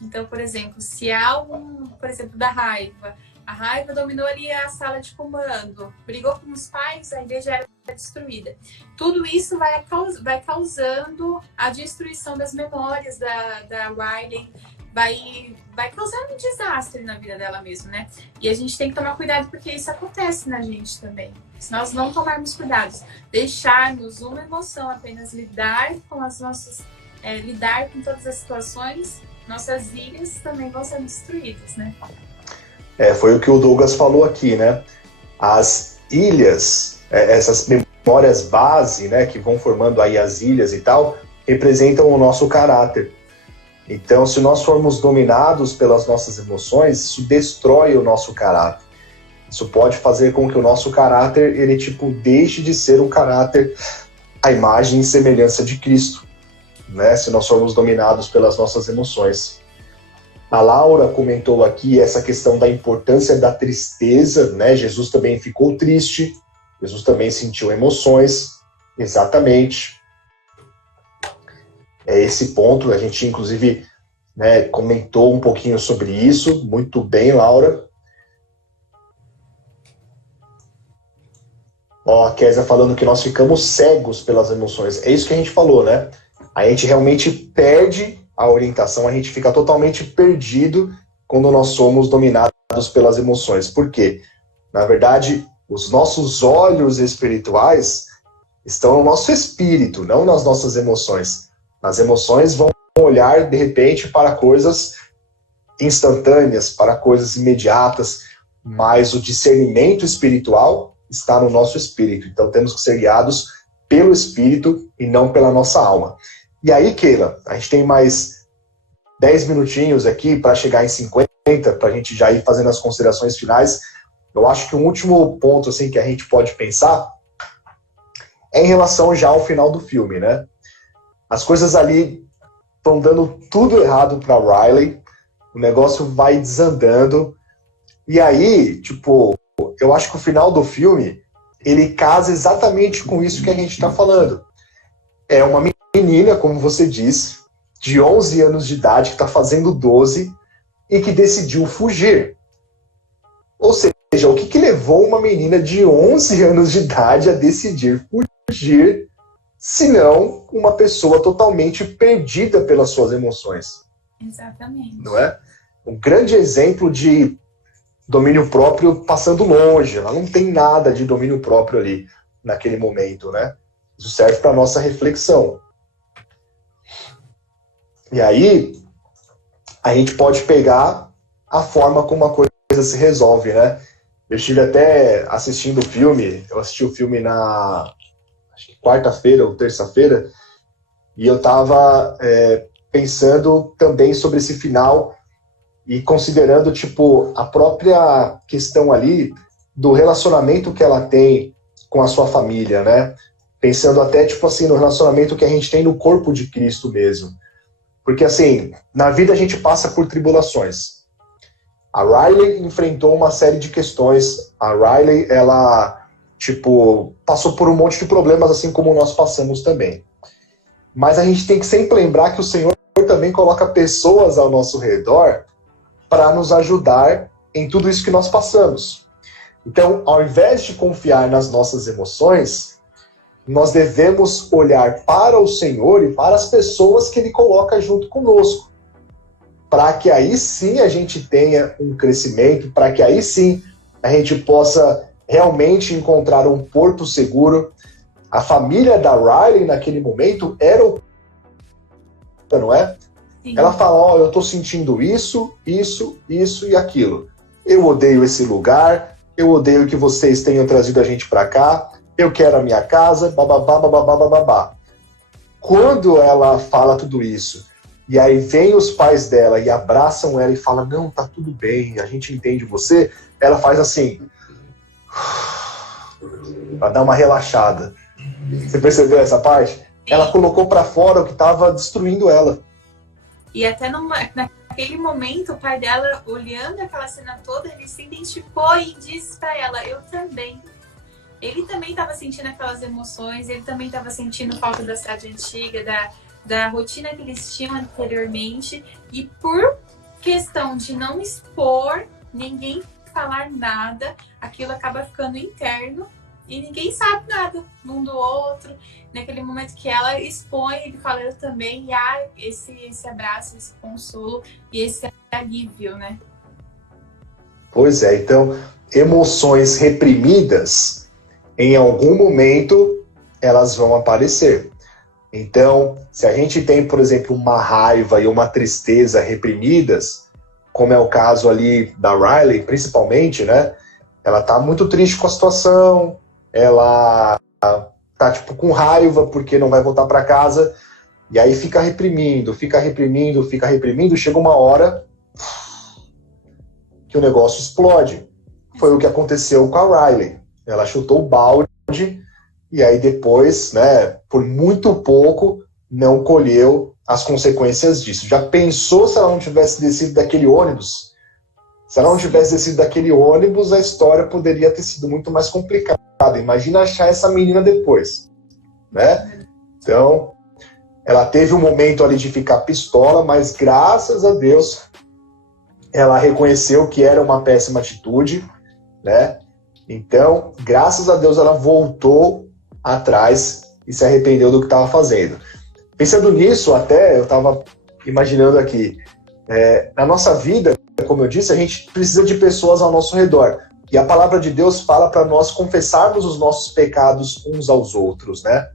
Então, por exemplo, se há por exemplo, da raiva, A raiva dominou ali a sala de comando, brigou com os pais, a igreja era destruída. Tudo isso vai causando a destruição das memórias da Riley, vai causando um desastre na vida dela mesmo, né? E a gente tem que tomar cuidado porque isso acontece na gente também. Se nós não tomarmos cuidados, deixarmos uma emoção apenas lidar com as nossas, lidar com todas as situações, nossas ilhas também vão ser destruídas, né? Foi o que o Douglas falou aqui, né? As ilhas, essas memórias base, né, que vão formando aí as ilhas e tal, representam o nosso caráter. Então, se nós formos dominados pelas nossas emoções, isso destrói o nosso caráter. Isso pode fazer com que o nosso caráter, ele deixe de ser um caráter à imagem e semelhança de Cristo, né? Se nós formos dominados pelas nossas emoções. A Laura comentou aqui essa questão da importância da tristeza, né? Jesus também ficou triste, Jesus também sentiu emoções, exatamente. Esse ponto, a gente inclusive, né, comentou um pouquinho sobre isso, muito bem, Laura. A Kézia falando que nós ficamos cegos pelas emoções. É isso que a gente falou, né? A gente realmente perde a orientação, a gente fica totalmente perdido quando nós somos dominados pelas emoções. Por quê? Na verdade, os nossos olhos espirituais estão no nosso espírito, não nas nossas emoções. As emoções vão olhar, de repente, para coisas instantâneas, para coisas imediatas, mas o discernimento espiritual está no nosso espírito. Então, temos que ser guiados pelo espírito e não pela nossa alma. E aí, Keila, a gente tem mais 10 minutinhos aqui para chegar em 50, para a gente já ir fazendo as considerações finais. Eu acho que um último ponto assim, que a gente pode pensar é em relação já ao final do filme, né? As coisas ali estão dando tudo errado para Riley, o negócio vai desandando, e aí, eu acho que o final do filme, ele casa exatamente com isso que a gente está falando. É uma menina, como você disse, de 11 anos de idade, que está fazendo 12, e que decidiu fugir. Ou seja, o que levou uma menina de 11 anos de idade a decidir fugir, senão uma pessoa totalmente perdida pelas suas emoções? Exatamente. Não é? Um grande exemplo de domínio próprio passando longe. Ela não tem nada de domínio próprio ali, naquele momento, né? Isso serve para nossa reflexão. E aí, a gente pode pegar a forma como a coisa se resolve, né? Eu estive até assistindo o filme, eu assisti o filme na quarta-feira ou terça-feira, e eu estava pensando também sobre esse final e considerando, a própria questão ali do relacionamento que ela tem com a sua família, né? Pensando até, no relacionamento que a gente tem no corpo de Cristo mesmo. Porque, assim, na vida a gente passa por tribulações. A Riley enfrentou uma série de questões. A Riley, ela, passou por um monte de problemas, assim como nós passamos também. Mas a gente tem que sempre lembrar que o Senhor também coloca pessoas ao nosso redor para nos ajudar em tudo isso que nós passamos. Então, ao invés de confiar nas nossas emoções, nós devemos olhar para o Senhor e para as pessoas que Ele coloca junto conosco, para que aí sim a gente tenha um crescimento, para que aí sim a gente possa realmente encontrar um porto seguro. A família da Riley, naquele momento, era o... não é? Sim. Ela fala, eu tô sentindo isso, isso, isso e aquilo. Eu odeio esse lugar, eu odeio que vocês tenham trazido a gente para cá, eu quero a minha casa, bababá, bababá, bababá. Quando ela fala tudo isso, e aí vem os pais dela e abraçam ela e falam, não, tá tudo bem, a gente entende você, ela faz assim, para dar uma relaxada. Você percebeu essa parte? Sim. Ela colocou para fora o que estava destruindo ela. E até naquele momento, o pai dela, olhando aquela cena toda, ele se identificou e disse para ela, eu também. Ele também estava sentindo aquelas emoções, ele também estava sentindo falta da cidade antiga, da rotina que eles tinham anteriormente. E por questão de não expor, ninguém falar nada, aquilo acaba ficando interno e ninguém sabe nada um do outro. Naquele momento que ela expõe, ele fala, eu também, e há esse abraço, esse consolo e esse alívio, né? Pois é, então, emoções reprimidas, em algum momento, elas vão aparecer. Então, se a gente tem, por exemplo, uma raiva e uma tristeza reprimidas, como é o caso ali da Riley, principalmente, né? Ela tá muito triste com a situação, ela tá, tipo, com raiva porque não vai voltar para casa, e aí fica reprimindo, chega uma hora que o negócio explode. Foi o que aconteceu com a Riley. Ela chutou o balde, e aí depois, né, por muito pouco, não colheu as consequências disso. Já pensou se ela não tivesse descido daquele ônibus? Se ela não tivesse descido daquele ônibus, a história poderia ter sido muito mais complicada. Imagina achar essa menina depois, né? Então, ela teve um momento ali de ficar pistola, mas graças a Deus, ela reconheceu que era uma péssima atitude, né? Então, graças a Deus, ela voltou atrás e se arrependeu do que estava fazendo. Pensando nisso, até eu estava imaginando aqui, na nossa vida, como eu disse, a gente precisa de pessoas ao nosso redor. E a palavra de Deus fala para nós confessarmos os nossos pecados uns aos outros, né?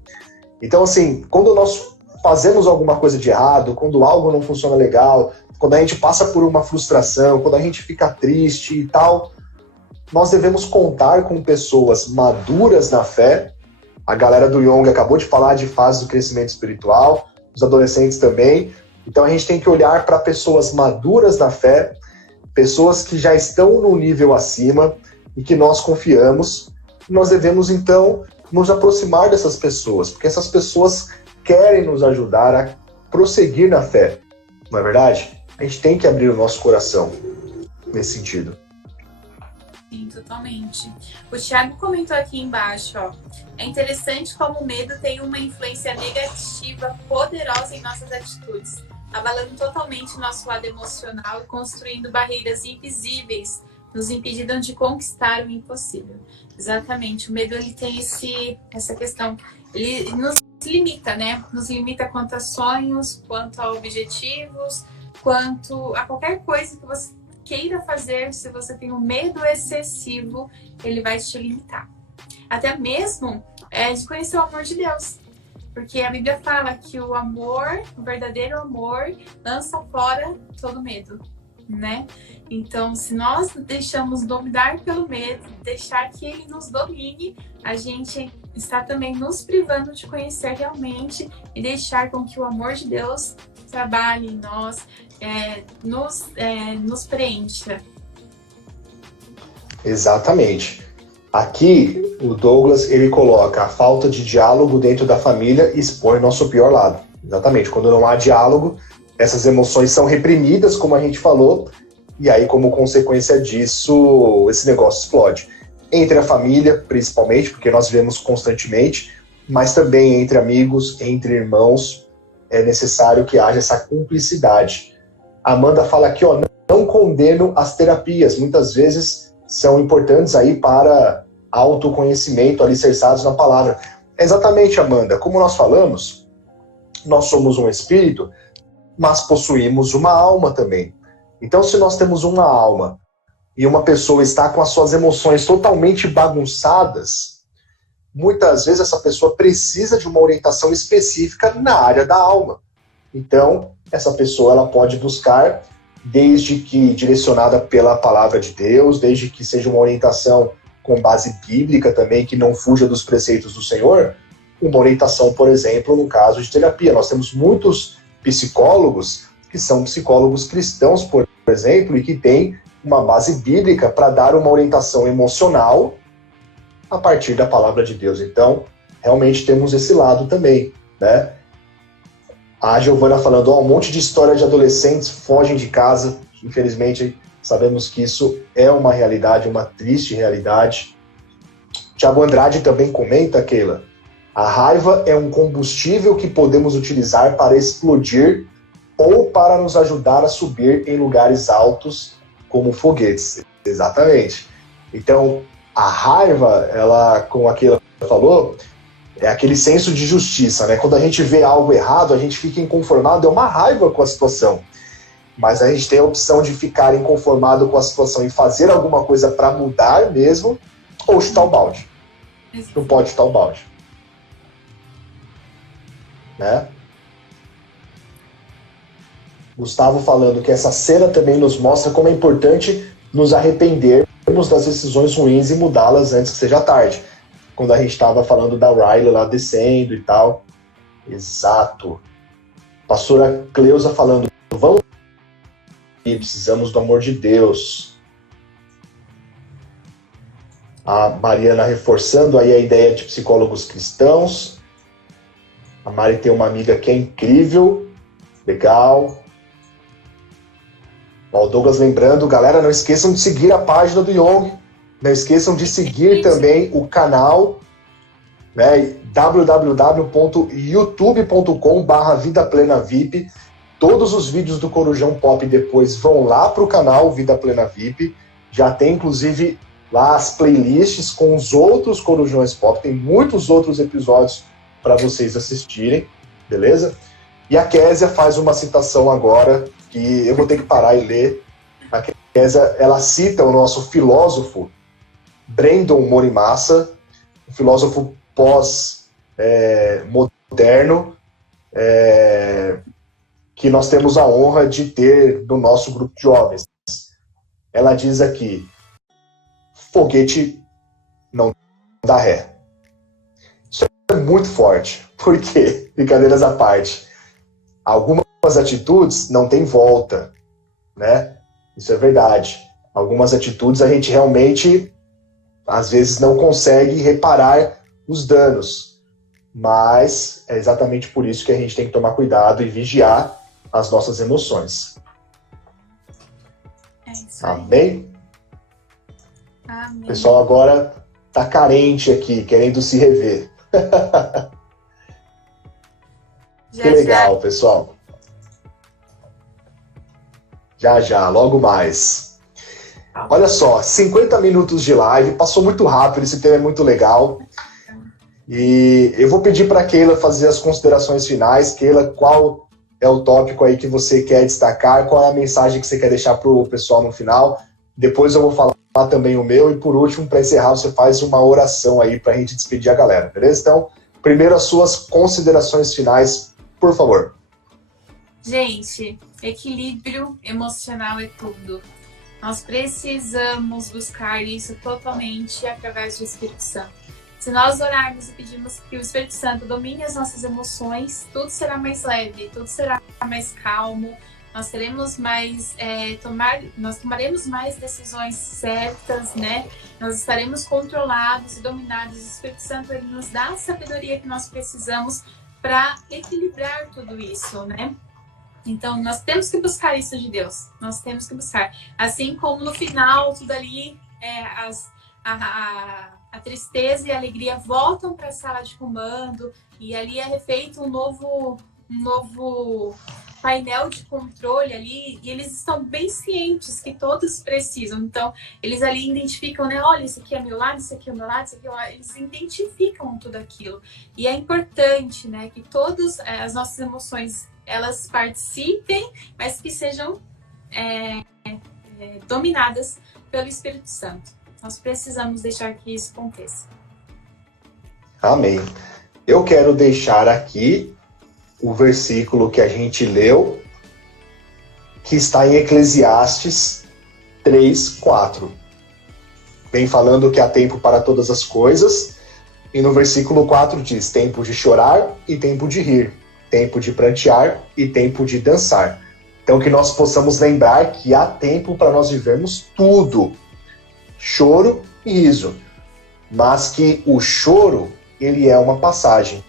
Então, assim, quando nós fazemos alguma coisa de errado, quando algo não funciona legal, quando a gente passa por uma frustração, quando a gente fica triste e tal, nós devemos contar com pessoas maduras na fé. A galera do Young acabou de falar de fases do crescimento espiritual, os adolescentes também. Então a gente tem que olhar para pessoas maduras na fé, pessoas que já estão no nível acima e que nós confiamos. Nós devemos, então, nos aproximar dessas pessoas, porque essas pessoas querem nos ajudar a prosseguir na fé. Não é verdade? A gente tem que abrir o nosso coração nesse sentido. Sim, totalmente. O Thiago comentou aqui embaixo, ó. É interessante como o medo tem uma influência negativa poderosa em nossas atitudes, abalando totalmente nosso lado emocional e construindo barreiras invisíveis, nos impedindo de conquistar o impossível. Exatamente, o medo ele tem essa questão, ele nos limita, né? Nos limita quanto a sonhos, quanto a objetivos, quanto a qualquer coisa que você queira fazer. Se você tem um medo excessivo, ele vai te limitar. Até mesmo de conhecer o amor de Deus. Porque a Bíblia fala que o amor, o verdadeiro amor, lança fora todo medo, né? Então, se nós deixamos dominar pelo medo, deixar que ele nos domine, a gente está também nos privando de conhecer realmente e deixar com que o amor de Deus trabalhe em nós, nos preencha. Exatamente. Aqui, o Douglas, ele coloca a falta de diálogo dentro da família e expõe nosso pior lado. Exatamente. Quando não há diálogo, essas emoções são reprimidas, como a gente falou, e aí, como consequência disso, esse negócio explode. Entre a família, principalmente, porque nós vemos constantemente, mas também entre amigos, entre irmãos, é necessário que haja essa cumplicidade. A Amanda fala aqui, ó, não condeno as terapias, muitas vezes são importantes aí para autoconhecimento, alicerçados na palavra. Exatamente, Amanda, como nós falamos, nós somos um espírito, mas possuímos uma alma também. Então, se nós temos uma alma e uma pessoa está com as suas emoções totalmente bagunçadas, muitas vezes essa pessoa precisa de uma orientação específica na área da alma. Então, essa pessoa ela pode buscar, desde que direcionada pela palavra de Deus, desde que seja uma orientação com base bíblica também, que não fuja dos preceitos do Senhor, uma orientação, por exemplo, no caso de terapia. Nós temos muitos psicólogos que são psicólogos cristãos, por exemplo, e que têm uma base bíblica para dar uma orientação emocional a partir da palavra de Deus. Então, realmente temos esse lado também, né? A Giovana falando, um monte de história de adolescentes fogem de casa. Infelizmente, sabemos que isso é uma realidade, uma triste realidade. Tiago Andrade também comenta, Keila, a raiva é um combustível que podemos utilizar para explodir ou para nos ajudar a subir em lugares altos como foguetes. Exatamente. Então, a raiva, ela, como a Keila falou, é aquele senso de justiça, né? Quando a gente vê algo errado, a gente fica inconformado, é uma raiva com a situação. Mas a gente tem a opção de ficar inconformado com a situação e fazer alguma coisa para mudar mesmo, ou chutar o balde. Não pode chutar o balde. Né? Gustavo falando que essa cena também nos mostra como é importante nos arrependermos das decisões ruins e mudá-las antes que seja tarde. Quando a gente estava falando da Riley lá descendo e tal. Exato. Pastora Cleusa falando, vamos e precisamos do amor de Deus. A Mariana reforçando aí a ideia de psicólogos cristãos. A Mari tem uma amiga que é incrível. Legal. Ó, o Douglas lembrando, galera, não esqueçam de seguir a página do Young. Não esqueçam de seguir também o canal, né, www.youtube.com/vidaplenavip. Todos os vídeos do Corujão Pop depois vão lá para o canal Vida Plena VIP. Já tem, inclusive, lá as playlists com os outros Corujões Pop. Tem muitos outros episódios para vocês assistirem, beleza? E a Késia faz uma citação agora, que eu vou ter que parar e ler. A Késia, ela cita o nosso filósofo, Brandon Morimassa, um filósofo pós-moderno, que nós temos a honra de ter no nosso grupo de jovens. Ela diz aqui, foguete não dá ré. Isso é muito forte. Por quê? Brincadeiras à parte. Algumas atitudes não tem volta, né? Isso é verdade. Algumas atitudes a gente realmente, às vezes, não consegue reparar os danos. Mas é exatamente por isso que a gente tem que tomar cuidado e vigiar as nossas emoções. É isso aí. Amém? Amém. O pessoal agora tá carente aqui, querendo se rever. Que legal, pessoal. Já, logo mais. Olha só, 50 minutos de live, passou muito rápido, esse tema é muito legal. E eu vou pedir para a Keila fazer as considerações finais. Keila, qual é o tópico aí que você quer destacar? Qual é a mensagem que você quer deixar para o pessoal no final? Depois eu vou falar também o meu. E por último, para encerrar, você faz uma oração aí para a gente despedir a galera, beleza? Então, primeiro as suas considerações finais, por favor. Gente, equilíbrio emocional é tudo. Nós precisamos buscar isso totalmente através do Espírito Santo. Se nós orarmos e pedirmos que o Espírito Santo domine as nossas emoções, tudo será mais leve, tudo será mais calmo, nós teremos mais, nós tomaremos mais decisões certas, né? Nós estaremos controlados e dominados. O Espírito Santo, ele nos dá a sabedoria que nós precisamos para equilibrar tudo isso, né? Então, nós temos que buscar isso de Deus. Nós temos que buscar. Assim como no final, tudo ali, a tristeza e a alegria voltam para a sala de comando e ali é refeito um novo painel de controle ali, e eles estão bem cientes que todos precisam. Então, eles ali identificam, né? Olha, isso aqui é meu lado, isso aqui é meu lado, isso aqui é meu lado. Eles identificam tudo aquilo. E é importante, né, que todas as nossas emoções, elas participem, mas que sejam dominadas pelo Espírito Santo. Nós precisamos deixar que isso aconteça. Amém. Eu quero deixar aqui o versículo que a gente leu, que está em Eclesiastes 3:4. Vem falando que há tempo para todas as coisas, e no versículo 4 diz: tempo de chorar e tempo de rir, tempo de prantear e tempo de dançar. Então que nós possamos lembrar que há tempo para nós vivermos tudo, choro e riso, mas que o choro, ele é uma passagem,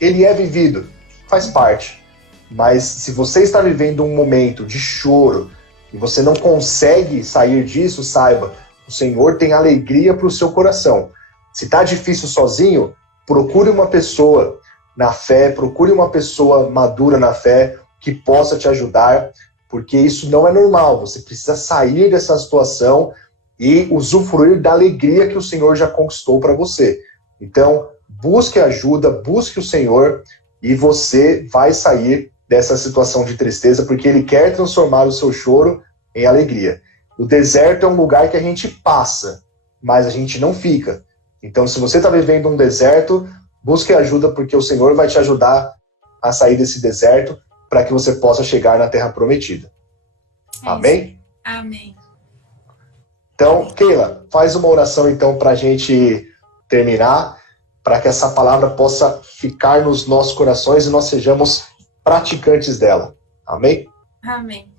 ele é vivido, faz parte, mas se você está vivendo um momento de choro e você não consegue sair disso, saiba, o Senhor tem alegria para o seu coração. Se está difícil sozinho, procure uma pessoa na fé, procure uma pessoa madura na fé que possa te ajudar, porque isso não é normal. Você precisa sair dessa situação e usufruir da alegria que o Senhor já conquistou para você. Então, busque ajuda, busque o Senhor e você vai sair dessa situação de tristeza, porque Ele quer transformar o seu choro em alegria. O deserto é um lugar que a gente passa, mas a gente não fica. Então, se você está vivendo um deserto, busque ajuda, porque o Senhor vai te ajudar a sair desse deserto para que você possa chegar na Terra Prometida. Amém? Amém. Então, Keila, faz uma oração então para a gente terminar, para que essa palavra possa ficar nos nossos corações e nós sejamos praticantes dela. Amém? Amém.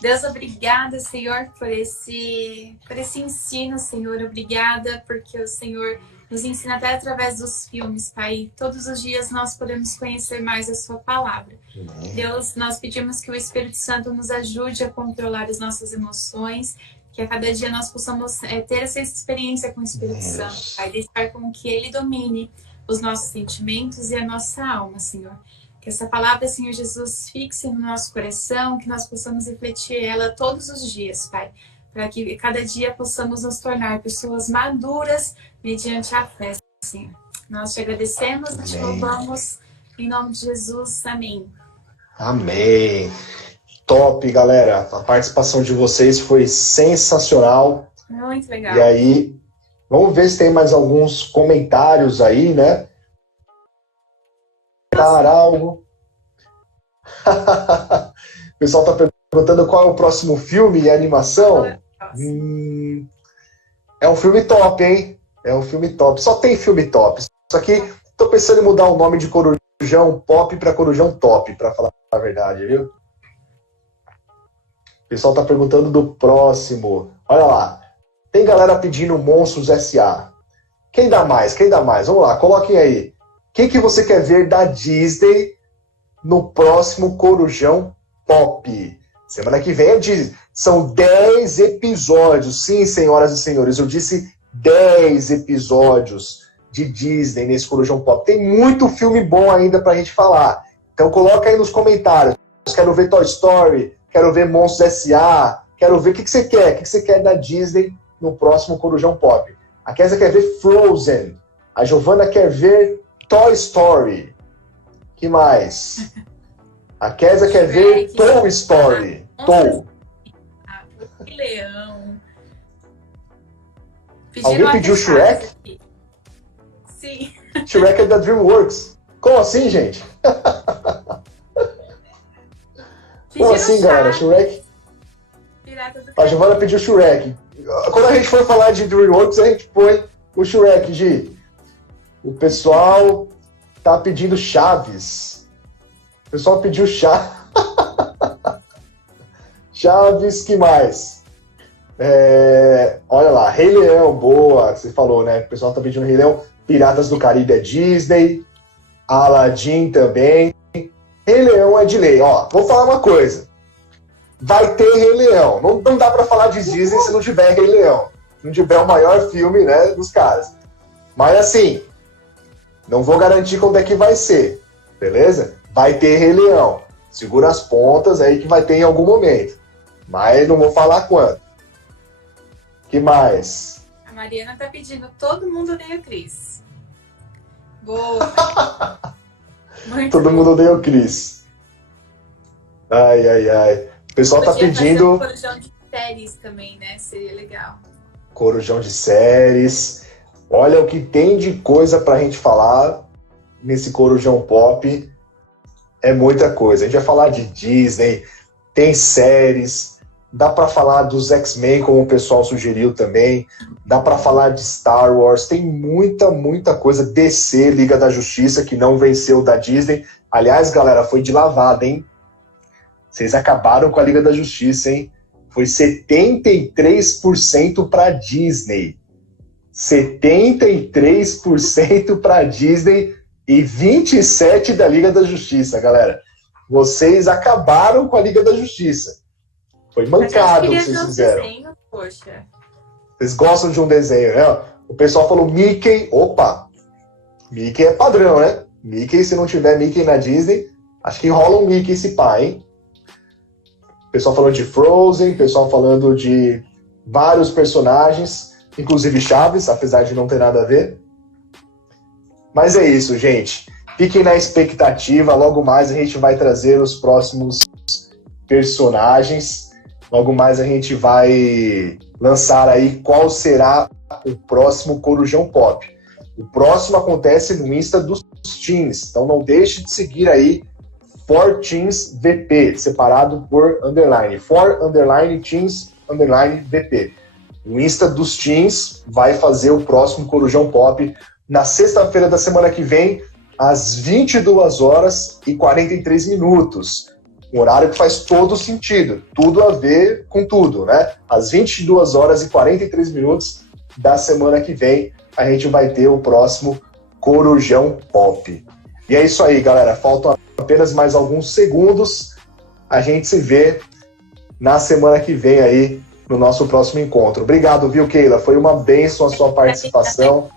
Deus, obrigada, Senhor, por esse ensino, Senhor. Obrigada porque o Senhor nos ensina até através dos filmes, Pai. Todos os dias nós podemos conhecer mais a sua palavra. Amém. Deus, nós pedimos que o Espírito Santo nos ajude a controlar as nossas emoções, que a cada dia nós possamos ter essa experiência com o Espírito Santo, Pai. Deixar com que ele domine os nossos sentimentos e a nossa alma, Senhor. Que essa palavra, Senhor Jesus, fixe no nosso coração, que nós possamos refletir ela todos os dias, Pai. Para que cada dia possamos nos tornar pessoas maduras mediante a fé, Senhor. Nós te agradecemos e te louvamos. Em nome de Jesus, amém. Amém. Top, galera. A participação de vocês foi sensacional. Muito legal. E aí, vamos ver se tem mais alguns comentários aí, né? Algo. O pessoal tá perguntando qual é o próximo filme e animação. É um filme top, hein? É um filme top. Só tem filme top. Só que tô pensando em mudar o nome de Corujão Pop para Corujão Top, para falar a verdade, viu? O pessoal tá perguntando do próximo. Olha lá. Tem galera pedindo Monstros S.A. Quem dá mais? Quem dá mais? Vamos lá, coloquem aí. O que você quer ver da Disney no próximo Corujão Pop? Semana que vem é Disney. São 10 episódios. Sim, senhoras e senhores, eu disse 10 episódios de Disney nesse Corujão Pop. Tem muito filme bom ainda pra gente falar. Então coloca aí nos comentários. Quero ver Toy Story, quero ver Monstros S.A., quero ver o que você quer. O que você quer da Disney no próximo Corujão Pop? A Kézia quer ver Frozen. A Giovana quer ver Toy Story. Que mais? A Kézia quer ver Toy Story. Toy. Leão. Alguém pediu Shrek? Sim. Shrek é da DreamWorks. Como assim, gente? Como assim, galera? Shrek? A Giovana pediu Shrek. Quando a gente for falar de DreamWorks, a gente põe o Shrek, Gi. O pessoal tá pedindo Chaves. O pessoal pediu Chaves, que mais? Olha lá, Rei Leão, boa, você falou, né? O pessoal tá pedindo Rei Leão. Piratas do Caribe é Disney. Aladdin também. Rei Leão é de lei. Ó, vou falar uma coisa. Vai ter Rei Leão. Não dá pra falar de Disney se não tiver Rei Leão. Se não tiver o maior filme, né, dos caras. Mas assim, não vou garantir quando é que vai ser, beleza? Vai ter Rei Leão. Segura as pontas aí que vai ter em algum momento. Mas não vou falar quando. Que mais? A Mariana tá pedindo Todo Mundo Odeia o Chris. Boa. Todo mundo odeia o Chris. Ai, ai, ai. O pessoal tá pedindo... Um corujão de séries também, né? Seria legal. Corujão de séries. Olha o que tem de coisa pra gente falar nesse Corujão Pop. É muita coisa. A gente vai falar de Disney, tem séries, dá pra falar dos X-Men, como o pessoal sugeriu também, dá pra falar de Star Wars, tem muita coisa. DC, Liga da Justiça, que não venceu da Disney. Aliás, galera, foi de lavada, hein? Vocês acabaram com a Liga da Justiça, hein? Foi 73% pra Disney. 73% pra Disney e 27% da Liga da Justiça, galera. Vocês acabaram com a Liga da Justiça. Foi mancado o que vocês fizeram. Desenho, poxa. Vocês gostam de um desenho, né? O pessoal falou Mickey. Opa! Mickey é padrão, né? Mickey, se não tiver Mickey na Disney, acho que rola um Mickey esse pá, hein? O pessoal falando de Frozen, o pessoal falando de vários personagens, inclusive Chaves, apesar de não ter nada a ver. Mas é isso, gente. Fiquem na expectativa, logo mais a gente vai trazer os próximos personagens. Logo mais a gente vai lançar aí qual será o próximo Corujão Pop. O próximo acontece no Insta dos Teens, então não deixe de seguir aí For Teens VP, separado por underline, For underline Teens underline VP. O Insta dos Teens vai fazer o próximo Corujão Pop na sexta-feira da semana que vem, às 22h43. Um horário que faz todo sentido, tudo a ver com tudo, né? Às 22h43 da semana que vem, a gente vai ter o próximo Corujão Pop. E é isso aí, galera. Faltam apenas mais alguns segundos. A gente se vê na semana que vem aí, no nosso próximo encontro. Obrigado, viu, Keila? Foi uma bênção a sua participação.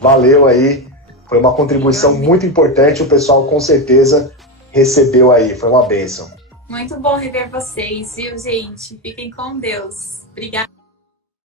Valeu aí. Foi uma contribuição muito importante. O pessoal, com certeza, recebeu aí. Foi uma bênção. Muito bom rever vocês, viu, gente? Fiquem com Deus. Obrigada.